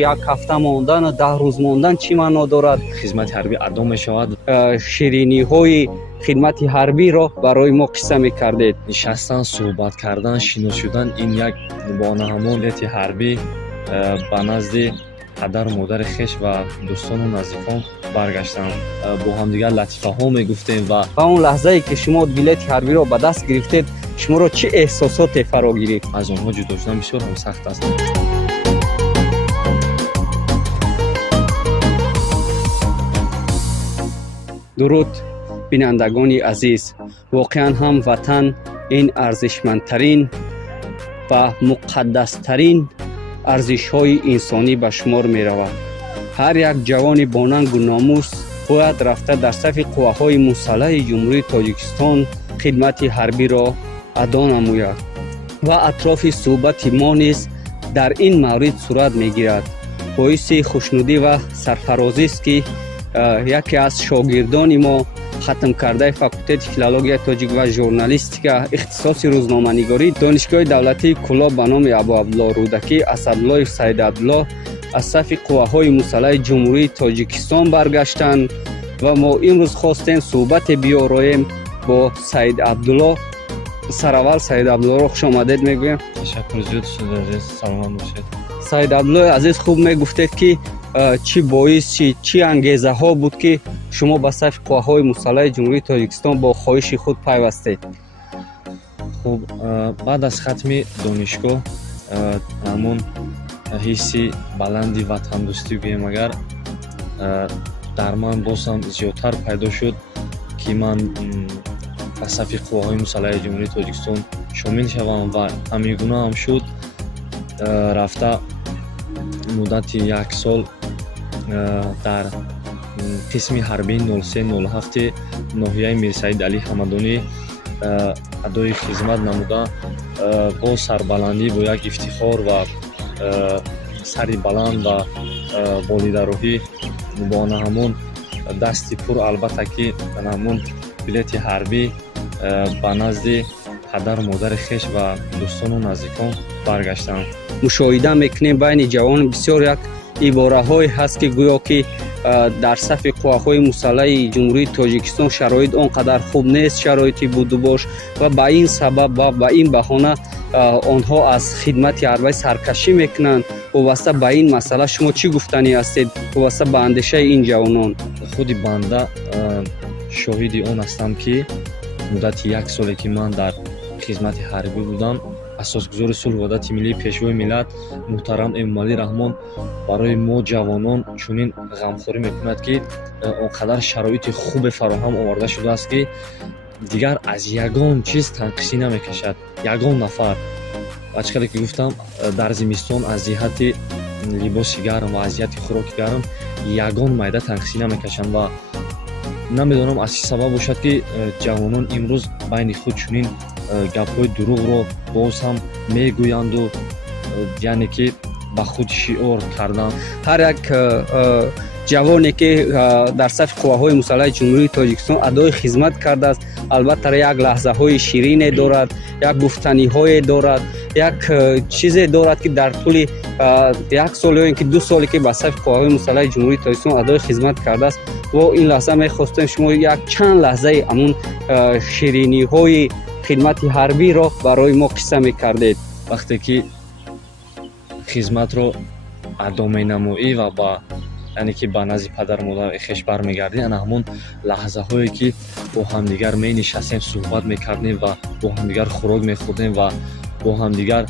یک هفته ماندن و 10 روز ماندن چی معنا دارد؟ خدمت حربی ادامه می شود. شیرینی های خدمت حربی را برای ما قصه میکردید. نشستن، صحبت کردن، شناس شدن، این یک بانه همون لیت حربی به نزد پدر و مادر خویش و دوستان و نزدیکان برگشتم. با هم دیگر لطیفه ها میگفتیم و اون لحظه ای که شما بلیت حربی را به دست گرفتید شما را چه احساسات فرا گرفت؟ از آنها جدا شدن بسیار هم سخت است. درود بینندگان عزیز، واقعا هم وطن این ارزشمندترین و مقدسترین ارزش‌های انسانی به شمار می‌رود. هر یک جوان باننگ و ناموس باید رفته در صف قوه‌های مسلح جمهوری تاجیکستان خدمت حربی را ادا نماید و اطراف صحبت ما نیز در این مورد صورت می‌گیرد. باعث خوشنودی و سرفرازی است که یکی از شاگردان ما ختم کرده فاکولته فیلولوژی تاجیک و ژورنالیستیکا اختصاص روزنامه‌نگاری دانشگاه دولتی کلاب به نام ابو عبدالله رودکی اسدالله سید عبدالله از صف قوه‌های مسلح جمهوری تاجیکستان برگشتند و ما امروز خواستیم صحبت بیارایم با سید عبدالله. سرول سید عبدالله را خوش آمدید میگویم. تشکر زیاد شده عزیز، سلام باشید. سید عبدالله عزیز خوب میگفتید که چی باعث چی انگیزه ها بود که شما به صف قوه‌های مسلح جمهوری تاجیکستان با خواهش خود پیوستید؟ خب بعد از ختم دانشگاه همون حسی بلندی وطن دوستی بگیم اگر در من بازم زیادتر پیدا شد که من به صف قوه‌های مسلح جمهوری تاجیکستان شامل شوم و همیگونه هم شد. رفته مدت 1 سال در قسم حربی 0307 ناحیه میر سعید علی حمدانی ادای خدمت نموده با سربلندی با یک افتخار و سری بلند و بالیدروهی با همون دستی پر البته که همون بلیت حربی به نزد پدر و مادر خویش و دوستان و نزدیکان برگشتم. مشاهده میکنیم بین جوان بسیار یک عباره های هست که گویا که در صف قوه‌های مسلح جمهوری تاجیکستان شرایط آنقدر خوب نیست، شرایطی بود و باش و به این سبب و به این بهانه آنها از خدمت حربی سرکشی میکنند. وابسته به این مسئله شما چی گفتنی هستید وابسته به اندیشه این جوانان؟ خودی بنده شاهد آن هستم که مدت 1 سالی که من در خدمت حربی بودم اساسگزار صلح و وحدت ملی پیشوای ملت محترم امامعلی رحمان برای ما جوانان چنین غمخوری میکند که آنقدر شرایط خوب فراهم آورده شده است که دیگر از یگان چیز تنقصی نمیکشد. یگان نفر بچه‌ای که گفتم در زمستان از جهت لباس گرم و از جهت خوراک گرم یگان مایده تنقصی نمیکشند و نمیدونم از چه سبب باشد که جوانان امروز بین خود چنین گپ‌های دروغ رو باز هم میگویند و یعنی که به خود شعار کردن. هر یک جوانی که در صف قوه‌های مسلح جمهوری تاجیکستان ادای خدمت کرده است البته یک لحظه های شیرین دارد، یک گفتنی های دارد، یک چیزی دارد که در طول 1 سال یا اینکه 2 سالی که به صف قوه‌های مسلح جمهوری تاجیکستان ادای خدمت کرده است و این لحظه می‌خواستم شما یک چند لحظه همون شیرینی های خدمت حربی را برای ما قصه می‌کردید. وقتی که خدمت رو ادا می‌نمایی و با یعنی که به نزد پدر مادر خویش برمیگردیم انا همون لحظه هایی که با همدیگر می نشستیم صحبت میکردیم و با همدیگر خوراک میخوردیم و با همدیگر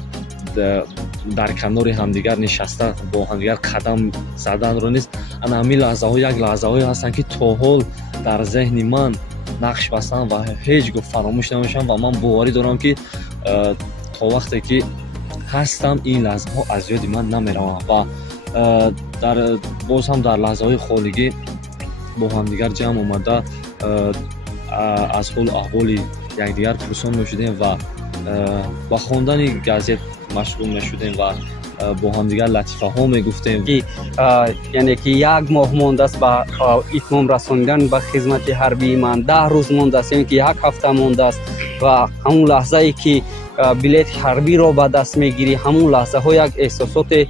در کنار همدیگر نشسته با همدیگر قدم زدن رو نیست. انا همین لحظه ها یک لحظه هایی هستن که تا حال در ذهن من نقش بستن و هیچ گفت فراموش نمیشم و من باوری دارم که تا وقتی که هستم این لحظه ها از یاد من نمیروم و باز هم در لحظه های خالگی با همدیگر جمع اومده از حال احوال یکدیگر پرسان میشدیم و با خواندن گازت مشغول میشدیم و با همدیگر لطیفه ها میگفتیم که یعنی که 1 ماه مانده است به اتمام رساندن به خدمت حربی من، 10 روز مانده است یعنی که 1 هفته مانده است و همون لحظه ای که بلیت حربی را به دست میگیری، همون لحظه ها یک احساسات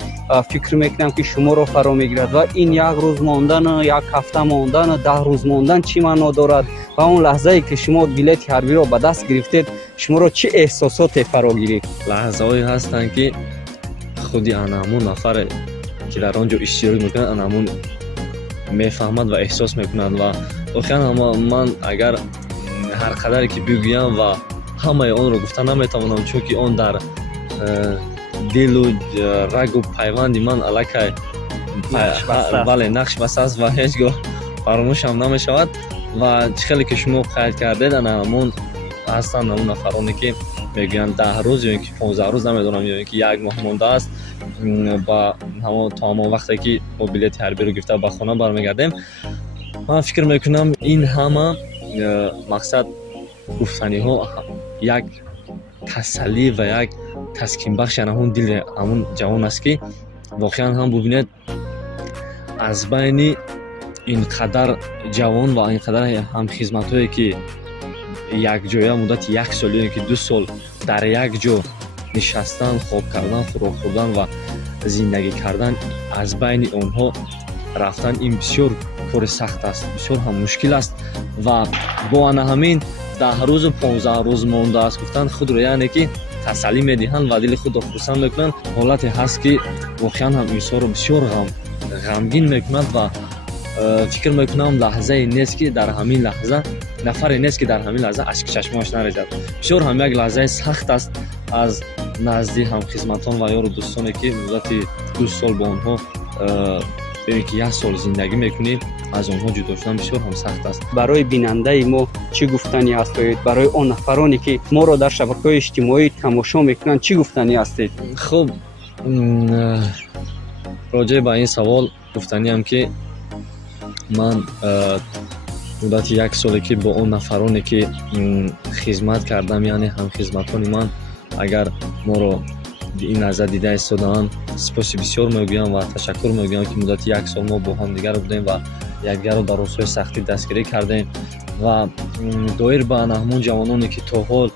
فکر میکنم که شما را فرا میگیرد و این یک روز ماندن، یک هفته ماندن، 10 روز ماندن چی معنا دارد و اون لحظه ای که شما بلیت حربی را به دست گرفتید شما را چه احساسات فرا گیرید؟ لحظه هایی هستند که خودی همون نفر که در آنجا اشتراک میکنند همون میفهمد و احساس میکند و واقعا من اگر هر قدری که بگویم و همه آن رو گفتن نمیتوانم، چون که آن در دل و رگ و پیوند من علاقه بله نقش بسته است و هیچگاه فراموش هم نمیشود و خیلی که شما قید کردید همون هستند همون نفرانی که میگویند 10 روز یا اینکه 15 روز نمیدونم یا اینکه 1 ماه مانده است و همون تا همون وقتی که ما بلیت حربی رو گرفته به خانه برمیگردیم. من فکر میکنم این همه مقصد گفتنی ها یک تسلی و یک تسکین بخش همون دل همون جوان است که واقعا هم ببینید از بین اینقدر جوان و اینقدر هم خدمت هایی که یک جای مدت 1 سال یا که 2 سال در یک جا نشستن، خواب کردن، خوراک خوردن و زندگی کردن، از بین اونها رفتن این بسیار کار سخت است، بسیار هم مشکل است و با همین 10 روز و 15 روز مانده است گفتن خود رو یعنی که تسلی میدهند و دل خود رو خرسند میکنند. حالتی هست که واقعا هم انسان رو بسیار غمگین میکند و فکر میکنم لحظه نیست که در همین لحظه نفر نیست که در همین لحظه اشک چشماش نریزد. بسیار هم یک لحظه سخت است از نزدی هم خدمتان و یار و دوستانی که مدت 2 سال با آنها که 1 سال زندگی میکنیم از آنها جدا شدن بسیار هم سخت است. برای بیننده ما چی گفتنی هستید؟ برای آن نفرانی که ما را در شبکه‌های اجتماعی تماشا میکنند چی گفتنی هستید؟ خب راجع به این سوال گفتنی هم که من مدت 1 سالی که با اون نفرانی که خدمت کردم یعنی هم خدمتان من اگر ما رو این لحظه دیده ایستادن سپاس بسیار میگویم و تشکر میگویم که مدت 1 سال ما با هم دیگر بودیم و یکدیگر رو در روزهای سختی دستگیری کردیم و دایر به همون جوانانی که تا حال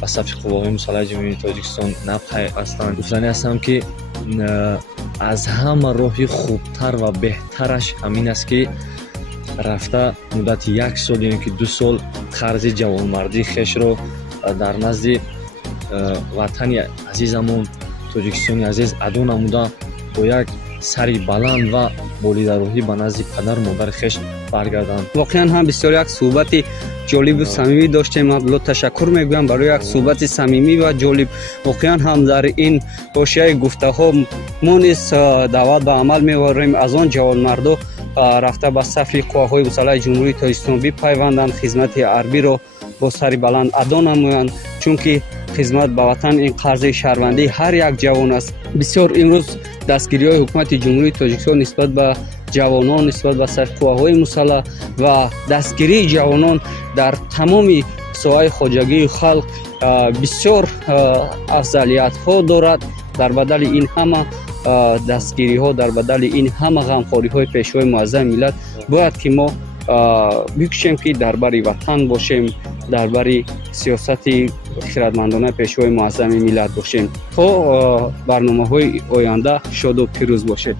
به صف قواهای مسلح جمهوری تاجیکستان نپخته هستند گفتنی هستم که از همه راهی خوبتر و بهترش همین است که رفته مدت 1 سال یا که 2 سال قرض جوانمردی خیش رو در نزد وطن عزیزمون تاجیکستان عزیز ادا نموده با یک سری بلند و بالیدروحی به نزد پدر مادر خیش برگردند. واقعا هم بسیار یک صحبت جالب و صمیمی داشتیم. من تشکر میگویم برای یک صحبت صمیمی و جالب. واقعا هم در این حاشیه گفته ها ما نیز دعوت به عمل می‌آوریم از آن جوانمردا رفته به صف قواهای مسلح جمهوری تاجیکستان بپیوندند، خدمت حربی را با سری بلند ادا نمایند، چون که خدمت به وطن این قرض شهروندی هر یک جوان است. بسیار امروز دستگیری های حکومت جمهوری تاجیکستان نسبت به جوانان، نسبت به سرقواهای مسلح و دستگیری جوانان در تمام ساحه خواجگی خلق بسیار افضلیت ها دارد. در بدل این همه دستگیری ها، در بدل این همه غمخواری های پیشوای معظم ملت باید که ما بکشیم که درباره وطن باشیم، درباره سیاست خردمندانه پیشوای معظم ملت باشیم. تا برنامه های آینده شاد و پیروز باشید.